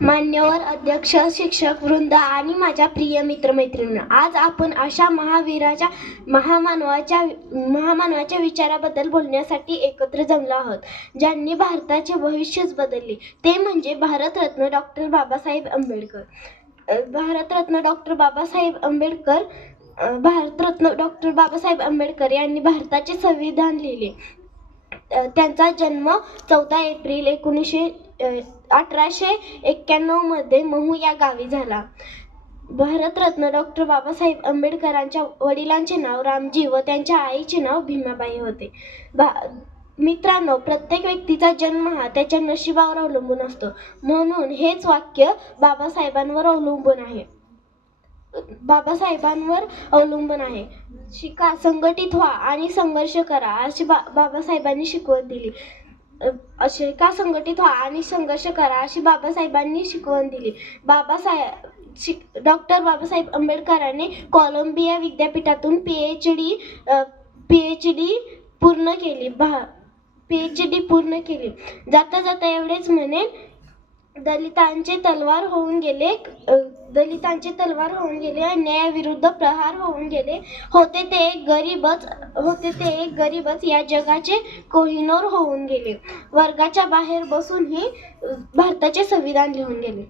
मान्यवर अध्यक्ष, शिक्षक वृंद आणि माझ्या प्रिय मित्रमैत्रिणींनो, आज आपण अशा महामानवाच्या विचाराबद्दल बोलण्यासाठी एकत्र जमलो आहोत, ज्यांनी भारताचे भविष्यच बदलले. ते म्हणजे भारतरत्न डॉक्टर बाबासाहेब आंबेडकर. भारतरत्न डॉक्टर बाबासाहेब आंबेडकर यांनी भारताचे संविधान लिहिले. त्यांचा जन्म 14 एप्रिल 1891 मध्ये महू या गावी झाला. भारतरत्न डॉक्टर बाबासाहेब आंबेडकरांच्या वडिलांचे नाव रामजी व त्यांच्या आईचे नाव भीमाबाई होते. मित्रांनो, प्रत्येक व्यक्तीचा जन्म हा त्याच्या नशिबावर अवलंबून असतो, म्हणून हेच वाक्य बाबासाहेबांवर अवलंबून आहे. शिका, संघटित व्हा आणि संघर्ष करा अशी बाबासाहेबांनी शिकवण दिली. शिका, संघटित व्हा आणि संघर्ष करा अशी बाबासाहेबांनी शिकवण दिली. डॉक्टर बाबासाहेब आंबेडकरांनी कोलंबिया विद्यापीठातून पीएचडी पूर्ण केली. जाता जाता एवढेच म्हणेन, दलितांचे तलवार होऊन गेले, न्यायाविरुद्ध प्रहार होऊन गेले. होते ते एक गरीबच या जगाचे कोहिनूर होऊन गेले. वर्गाच्या बाहेर बसूनही भारताचे संविधान लिहून गेले.